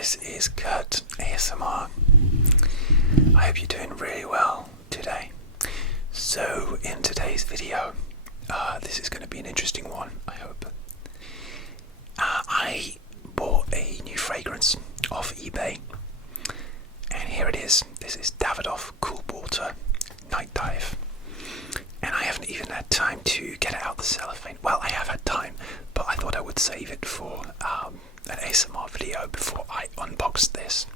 this is Kurt ASMR. I hope you're doing really well today. So in today's video, this is going to be an interesting one, I hope. I bought a new fragrance off eBay, and here it is. This is Davidoff Cool Water Night Dive. And I haven't even had time to get it out the cellophane. Well, I have had time, but I thought I would save it for an ASMR video before I unboxed this.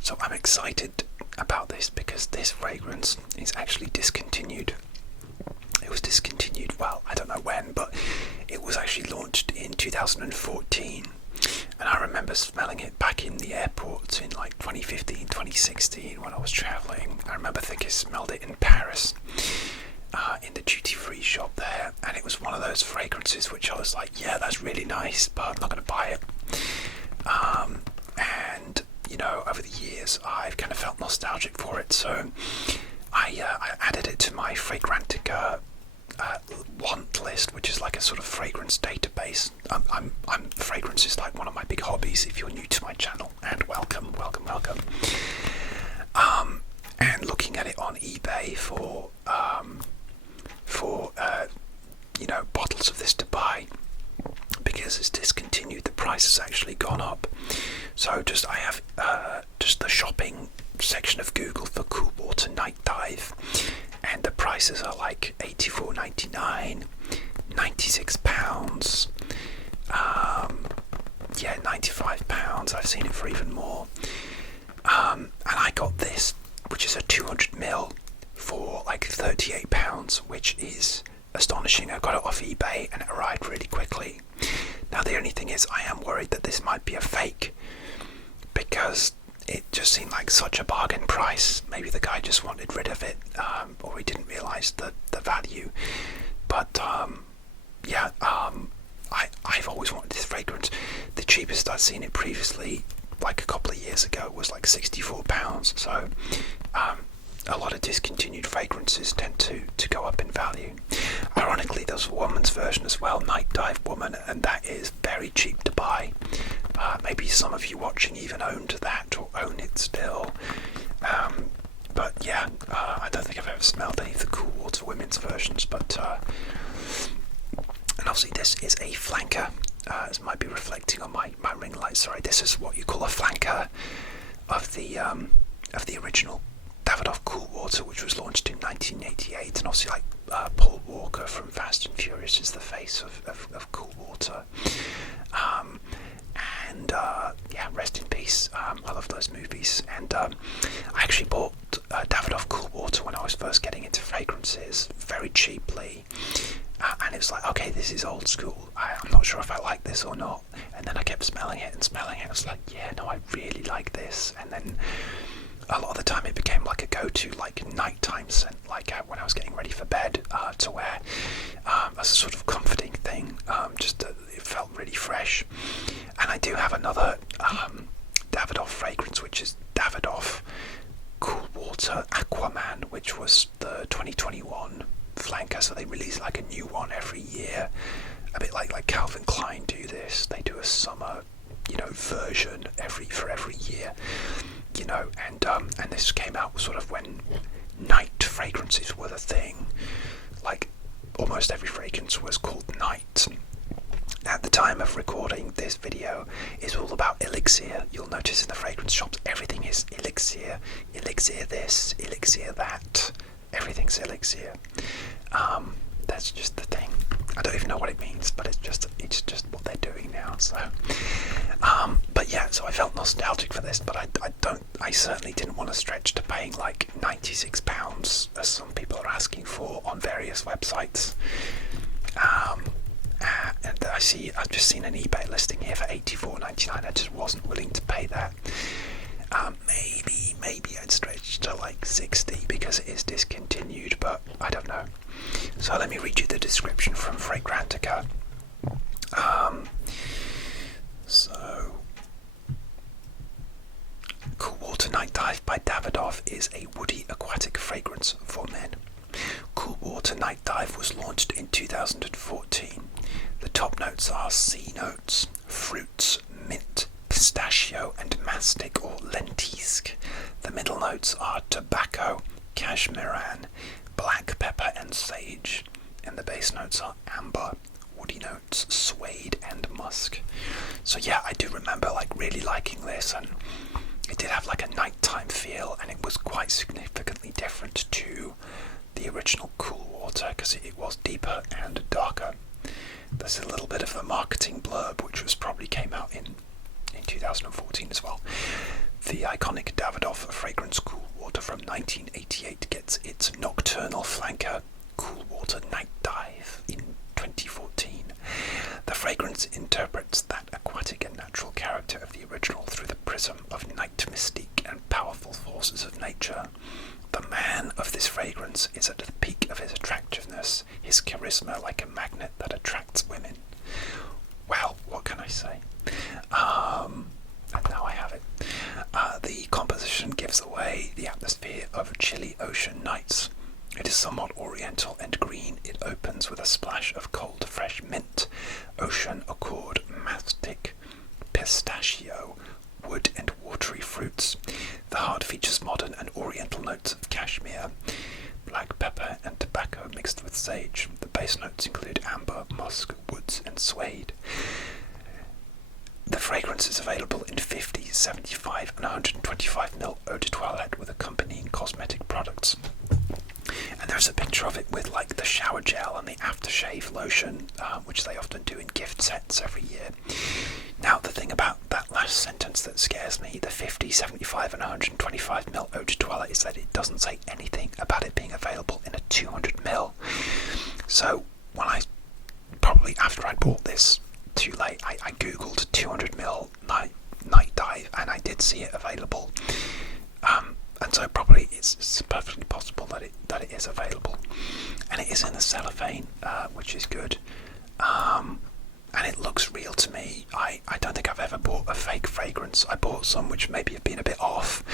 So I'm excited about this because this fragrance is actually discontinued. It was discontinued, well, I don't know when, but it was actually launched in 2014. And I remember smelling it back in the airports in like 2015, 2016 when I was traveling. I remember thinking I smelled it in Paris. In the duty-free shop there, and it was one of those fragrances which I was like, yeah, that's really nice, but I'm not going to buy it. And you know, over the years I've kind of felt nostalgic for it, so I added it to my Fragrantica want list, which is like a sort of fragrance database. Fragrance is like one of my big hobbies if you're new to my channel, and welcome. And looking at it on eBay for you know, bottles of this to buy, because it's discontinued, the price has actually gone up. So I have just the shopping section of Google for Cool Water Night Dive, and the prices are like £84.99, £96, yeah, £95. I've seen it for even more. And I got this, which is a 200ml, for like £38, which is astonishing. I got it off eBay and it arrived really quickly. Now the only thing is, I am worried that this might be a fake, because it just seemed like such a bargain price. Maybe the guy just wanted rid of it, or he didn't realise the value. But yeah, I've always wanted this fragrance. The cheapest I'd seen it previously, like a couple of years ago, was like £64. So a lot of discontinued fragrances tend to go up in value. Ironically, there's a woman's version as well, Night Dive Woman, and that is very cheap to buy. Maybe some of you watching even owned that or own it still. But yeah, I don't think I've ever smelled any of the Cool Water women's versions. But and obviously this is a flanker, as might be reflecting on my ring light. Sorry, this is what you call a flanker of the original Davidoff Cool Water, which was launched in 1988, and obviously like Paul Walker from Fast and Furious is the face of Cool Water. And yeah, rest in peace. I love those movies. And I actually bought Davidoff Cool Water when I was first getting into fragrances, very cheaply. And it was like, okay, this is old school. I'm not sure if I like this or not. And then I kept smelling it. I was like, yeah, no, I really like this. And then a lot of the time it became like a go-to, like nighttime scent, like when I was getting ready for bed, to wear as a sort of comforting thing. It felt really fresh. And I do have another Davidoff fragrance, which is Davidoff Cool Water Aquaman, which was the 2021 flanker. So they release like a new one every year, a bit like Calvin Klein do this. They do a summer, you know, version for every year. You know, and this came out sort of when night fragrances were the thing. Like almost every fragrance was called night. At the time of recording this video, it's all about elixir. You'll notice in the fragrance shops everything is elixir, elixir this, elixir that. Everything's elixir. That's just the thing. I don't even know what it means, but it's just what they're doing now. So, but yeah, so I felt nostalgic for this, but I certainly didn't want to stretch to paying like £96, as some people are asking for on various websites. And I've just seen an eBay listing here for £84.99. I just wasn't willing to pay that. Maybe I'd stretch to like 60 because it is discontinued, but I don't know. So let me read you the description from Fragrantica. So, Cool Water Night Dive by Davidoff is a woody aquatic fragrance for men. Cool Water Night Dive was launched in 2014. The top notes are sea notes, fruits, mint, pistachio, pistachio, and mastic or lentisque. The middle notes are tobacco, cashmeran, black pepper and sage. And the base notes are amber, woody notes, suede and musk. So yeah, I do remember like really liking this, and it did have like a nighttime feel, and it was quite significantly different to the original Cool Water because it was deeper and darker. There's a little bit of a marketing blurb which was probably came out in 2014 as well. The iconic Davidoff fragrance Cool Water from 1988 gets its nocturnal flanker Cool Water Night Dive in 2014. The fragrance interprets that aquatic and natural character of the original through the prism of night mystique and powerful forces of nature. The man of this fragrance is at the peak of his attractiveness, his charisma like a magnet that attracts women. Well, what can I say? And now I have it. The composition gives away the atmosphere of chilly ocean nights. It is somewhat oriental and green. It opens with a splash of cold, fresh mint, ocean accord, mastic, pistachio, wood and watery fruits. The heart features modern and oriental notes of cashmere, black pepper and tobacco mixed with sage. The base notes include amber, musk, woods and suede. The fragrance is available in 50, 75 and 125 ml eau de toilette with accompanying cosmetic products. And there's a picture of it with like the shower gel and the aftershave lotion, which they often do in gift sets every year. Now the thing about that last sentence that scares me, the 50, 75 and 125 ml eau de toilette, is that it doesn't say anything about it being available in a 200 ml. So when I, probably after I bought this too late, I googled 200 ml night dive and I did see it available. And so probably it's perfectly possible that it is available, and it is in a cellophane, which is good, and it looks real to me. I don't think I've ever bought a fake fragrance. I bought some which maybe have been a bit off,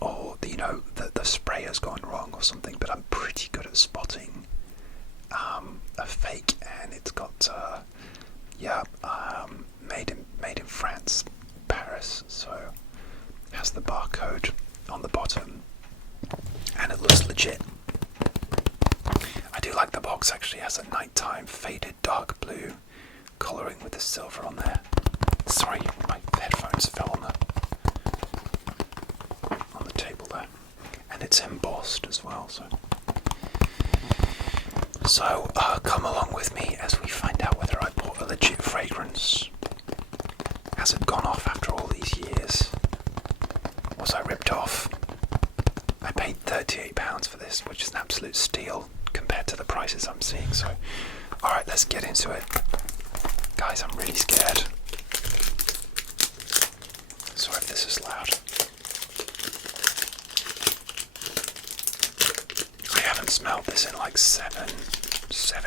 or the spray has gone wrong or something. But I'm pretty good at spotting a fake, and it's got made in France, Paris. So it has the barcode on the bottom, and it looks legit. I do like the box. Actually has a nighttime faded dark blue colouring with the silver on there. Sorry, my headphones fell on the table there, and it's embossed as well. So come along with me as we find out whether I bought a legit fragrance. Has it gone off after all these years? Was I ripped off? I paid £38 for this, which is an absolute steal compared to the prices I'm seeing. So, alright, let's get into it. Guys, I'm really scared. Sorry if this is loud. I haven't smelled this in like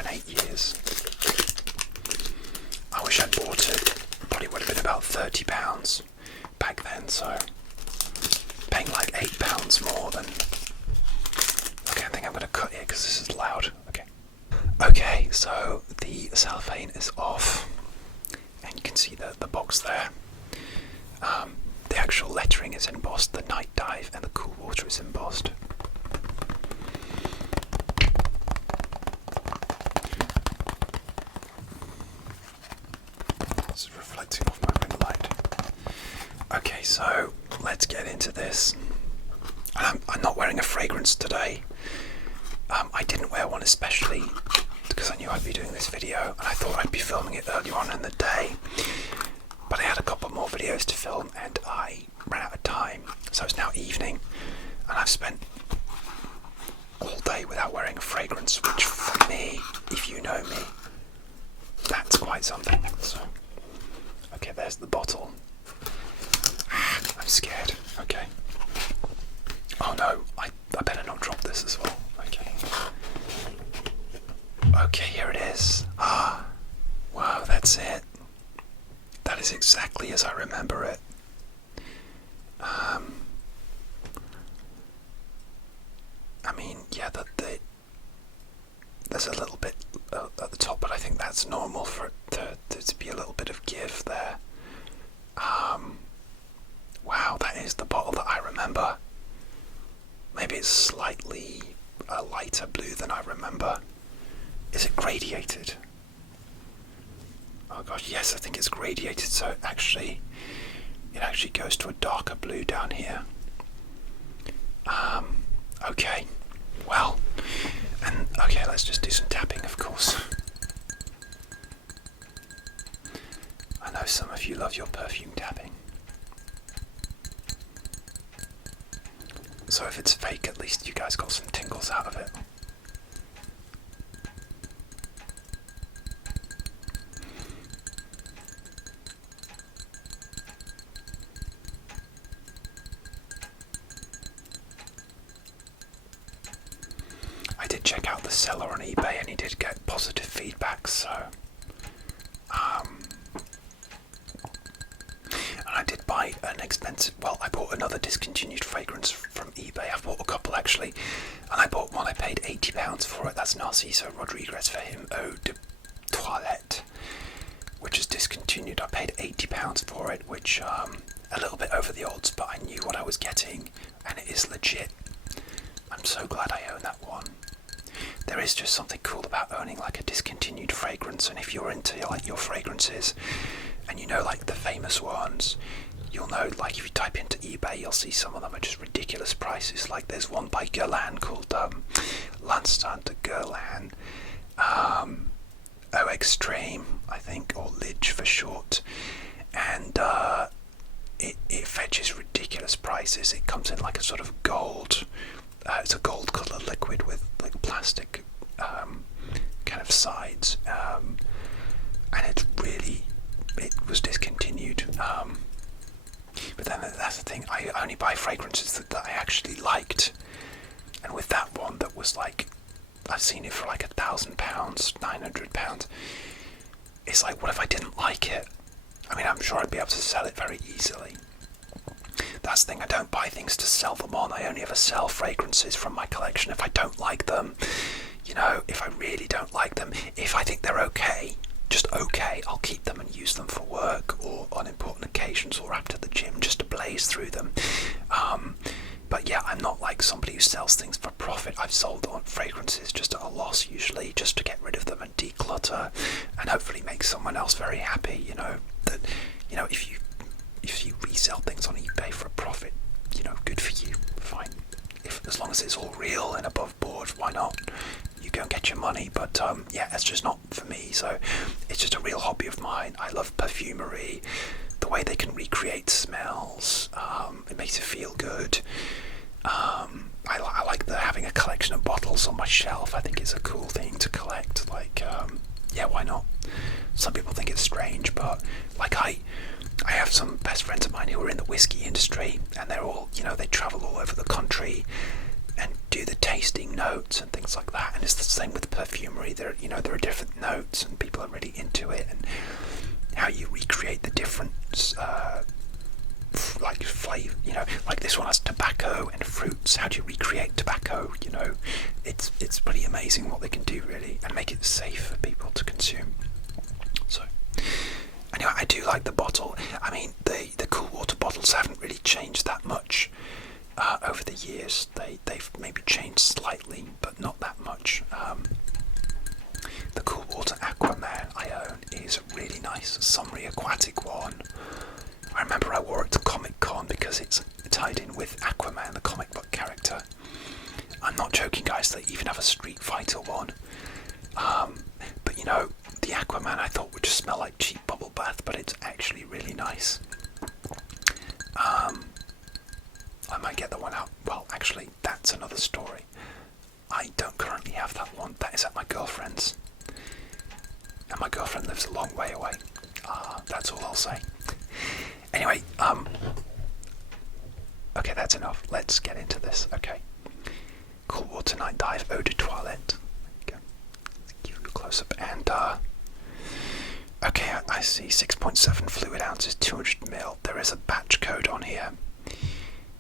8 years. I wish I'd bought it. Probably would have been about £30 back then, so paying like £8 more than... Okay, I think I'm going to cut here because this is loud. Okay, so the cellophane is off, and you can see the box there. The actual lettering is embossed, the Night Dive and the Cool Water is embossed. It's reflecting off my ring light. Okay, so let's get into this. I'm not wearing a fragrance today. I didn't wear one especially because I knew I'd be doing this video, and I thought I'd be filming it earlier on in the day. But I had a couple more videos to film and I ran out of time. So it's now evening, and I've spent all day without wearing a fragrance, which for me, if you know me, that's quite something. So, okay, there's the bottle. I'm scared. Okay. Oh no, I better not drop this as well. Okay. Okay, here it is. Ah, wow, that's it. That is exactly as I remember it. I mean, yeah, there's a little bit at the top, but I think that's normal for it to be a little bit of give there. remember. Maybe it's slightly a lighter blue than I remember. Is it gradiated? Oh gosh, yes, I think it's gradiated, so it actually goes to a darker blue down here. Okay, well, and okay, let's just do some tapping, of course. I know some of you love your perfume tapping. So if it's fake, at least you guys got some tingles out of it. I did check out the seller on eBay and he did get positive feedback, so and I did buy an expensive, well, I bought another discontinued fragrance from eBay. I've bought a couple actually, and I bought one, I paid £80 for it. That's Narciso Rodriguez for him Eau de Toilette, which is discontinued. I paid £80 for it, which a little bit over the odds, but I knew what I was getting, and it is legit. I'm so glad I own that one. There is just something cool about owning like a discontinued fragrance, and if you're into like your fragrances and you know like the famous ones, you'll know, like if you type into eBay you'll see some of them are just ridiculous prices. Like there's one by Guerlain called L'instant de Guerlain, Eau Extreme I think, or Lidge for short, and it fetches ridiculous prices. It comes in like a sort of gold, it's a gold colour liquid with like plastic kind of sides, and it was discontinued. But then that's the thing, I only buy fragrances that I actually liked, and with that one that was like, I've seen it for like £1,000, £900, it's like, what if I didn't like it? I mean, I'm sure I'd be able to sell it very easily. That's the thing, I don't buy things to sell them on. I only ever sell fragrances from my collection if I don't like them. You know, if I really don't like them, if I think they're okay, just okay, I'll keep them and use them for work or on important occasions or after the gym just to blaze through them. But yeah, I'm not like somebody who sells things for profit. I've sold on fragrances just at a loss usually, just to get rid of them and declutter and hopefully make someone else very happy. You know, that, you know, if you resell things on eBay for a profit, you know, good for you, fine. As long as it's all real and above board, why not? You go and get your money. But yeah, that's just not for me. So it's just a real hobby of mine. I love perfumery, the way they can recreate smells. It makes you feel good. I like having a collection of bottles on my shelf. I think it's a cool thing to collect. Like, yeah, why not? Some people think it's strange, but like I have some best friends of mine who are in the whiskey industry, and they're all, you know, they travel all over the country and do the tasting notes and things like that. And it's the same with perfumery. There are different notes, and people are really into it, and how you recreate the different like flavor. You know, like this one has tobacco and fruits. How do you recreate tobacco? You know, it's pretty amazing what they can do really, and make it safe for people to consume. So anyway, I do like the bottle. I mean, the cool water bottles haven't really changed that much over the years. They've maybe changed slightly, but not that much. The cool water Aquaman I own is really nice, a summery aquatic one. I remember I wore it to Comic Con because it's tied in with Aquaman, the comic book character. I'm not joking, guys, they even have a Street Fighter one. But you know, the Aquaman I thought would just smell like cheap bubble bath, but it's actually really nice. I might get the one out. Well, actually, that's another story. I don't currently have that one. That is at my girlfriend's. And my girlfriend lives a long way away. That's all I'll say. Anyway, okay, that's enough. Let's get into this. Okay. Cool water night dive eau de toilette. There you go. Give you a close up. And okay, I see 6.7 fluid ounces, 200ml. There is a batch code on here,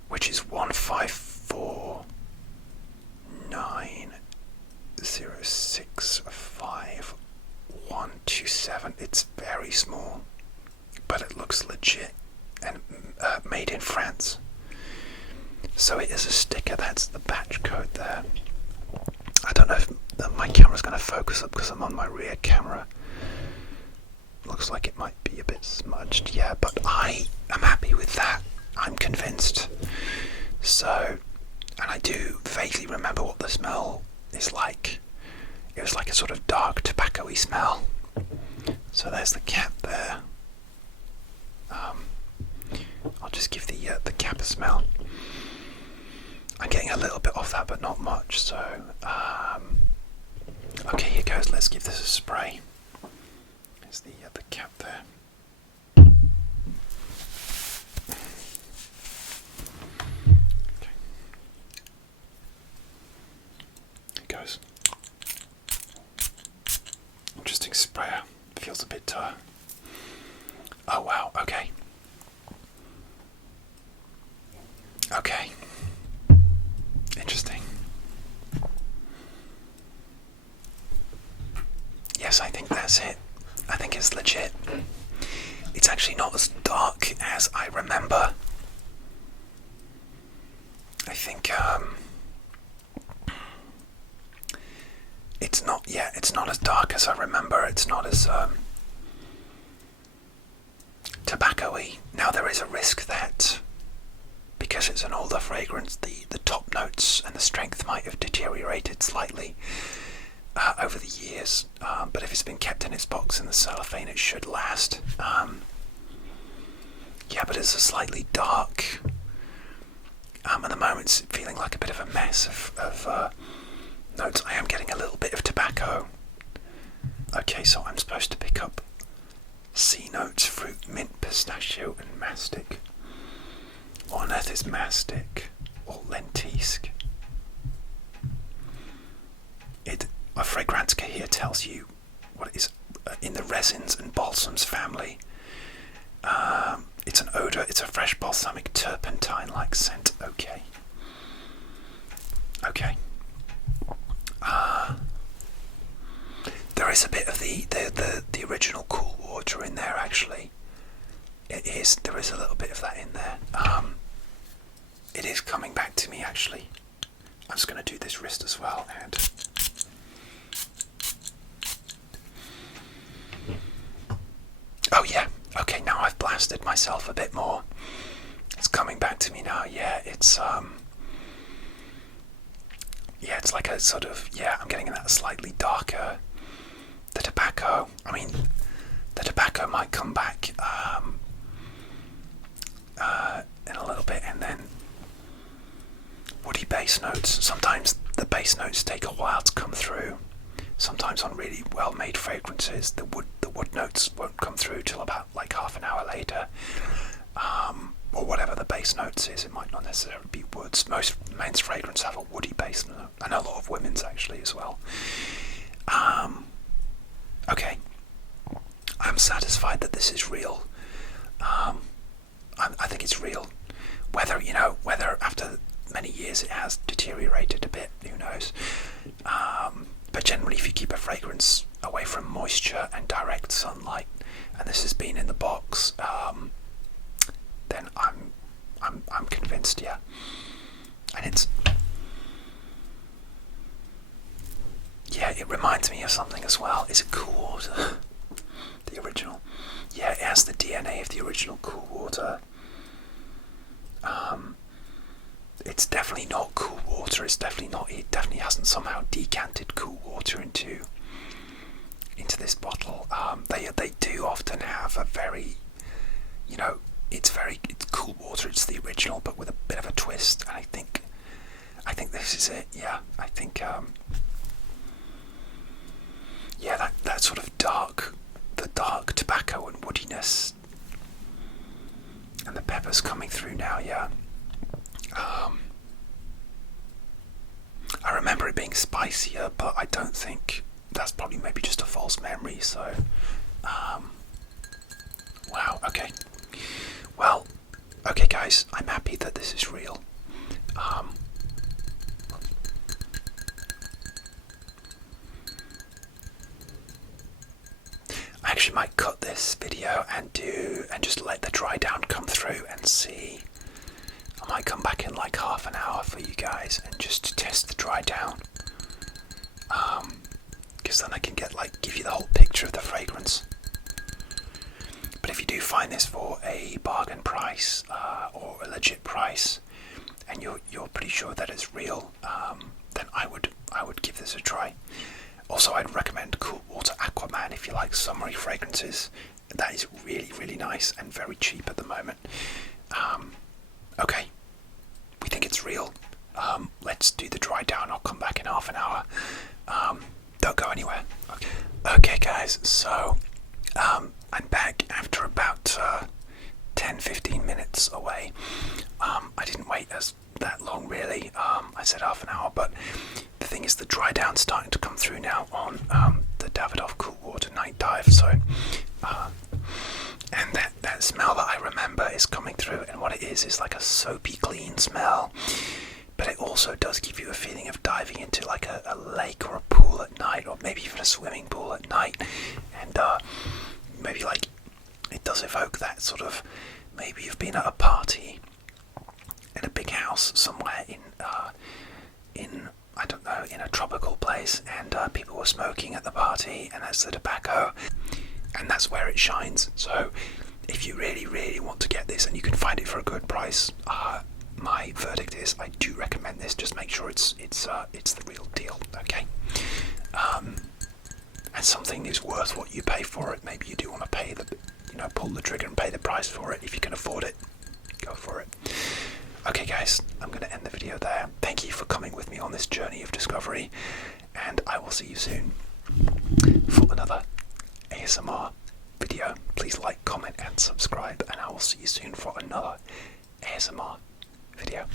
which is 15490652127. It's very small, but it looks legit, and made in France. So it is a sticker. That's the batch code there. I don't know if my camera's going to focus up because I'm on my rear camera. Looks like it might be a bit smudged, yeah, but I am happy with that. I'm convinced. So, and I do vaguely remember what the smell is like. It was like a sort of dark tobacco-y smell. So there's the cap there. I'll just give the cap a smell. I'm getting a little bit off that, but not much. So, okay, here goes. Let's give this a spray. There's the cap there. Okay. Here goes. Interesting sprayer. Feels a bit. Oh wow. Okay. Okay. Interesting. Yes, I think that's it. I think it's legit. It's actually not as dark as I remember. I think it's not. Yeah, it's not as dark as I remember. It's not as tobacco-y. Now there is a risk that, because it's an older fragrance, the top notes and the strength might have deteriorated slightly over the years, but if it's been kept in its box in the cellophane, it should last. Yeah, but it's a slightly dark. At the moment, it's feeling like a bit of a mess of notes. I am getting a little bit of tobacco. Okay, so I'm supposed to pick up C notes: fruit, mint, pistachio, and mastic. What on earth is mastic or lentisque? A Fragrantica here tells you what it is in the resins and balsams family. It's an odour. It's a fresh balsamic turpentine-like scent. Okay. Okay. There is a bit of the original Cool Water in there, actually. It is. There is a little bit of that in there. It is coming back to me, actually. I'm just going to do this wrist as well, and oh yeah, okay, now I've blasted myself a bit more. It's coming back to me now. Yeah, it's yeah, it's like a sort of, yeah, I'm getting that slightly darker. The tobacco, I mean, the tobacco might come back in a little bit, and then woody bass notes. Sometimes the bass notes take a while to come through. Sometimes on really well-made fragrances, the wood notes won't come through till about like half an hour later, or whatever the base notes is. It might not necessarily be woods. Most men's fragrances have a woody base note, and a lot of women's actually as well. Okay, I'm satisfied that this is real. I think it's real. Whether after many years it has deteriorated a bit, who knows? But generally, if you keep a fragrance away from moisture and direct sunlight, and this has been in the box, then I'm convinced, yeah. And it's, yeah, it reminds me of something as well. Is it Cool Water? The original. Yeah, it has the DNA of the original Cool Water. It's definitely not Cool Water. It definitely hasn't somehow decanted Cool Water into this bottle. They do often have a very, it's Cool Water. It's the original, but with a bit of a twist. And I think this is it. Yeah, I think yeah, that sort of dark tobacco and woodiness, and the peppers coming through now. Yeah. I remember it being spicier, but I don't think that's probably maybe just a false memory. So, wow. Okay. Well, okay, guys. I'm happy that this is real. I actually might cut this video and just let the dry down come through and see. I might come back in like half an hour for you guys and just to test the dry down. Because then I can give you the whole picture of the fragrance. But if you do find this for a bargain price or a legit price, and you're pretty sure that it's real, then I would give this a try. Also, I'd recommend Cool Water Aquaman if you like summery fragrances. That is really, really nice and very cheap at the moment. Okay, we think it's real. Let's do the dry down. I'll come back in half an hour. Don't go anywhere. Okay guys, so I'm back after about 10-15 minutes away. I didn't wait that long really. I said half an hour, but the thing is the dry down's starting to come through now on the Davidoff Cool Water Night Dive. So and that smell that I remember is coming through, and what it is like a soapy clean smell, but it also does give you a feeling of diving into like a lake or a pool at night, or maybe even a swimming pool at night, and maybe like it does evoke that sort of, maybe you've been at a party in a big house somewhere in I don't know, in a tropical place, and people were smoking at the party, and that's the tobacco, and that's where it shines. So if you really, really want to get this and you can find it for a good price, my verdict is I do recommend this. Just make sure it's the real deal, okay? And something is worth what you pay for it. Maybe you do want to pay pull the trigger and pay the price for it. If you can afford it, go for it. Okay guys, I'm going to end the video there. Thank you for coming with me on this journey of discovery, and I will see you soon for another ASMR video. Please like, comment and subscribe, and I will see you soon for another ASMR video.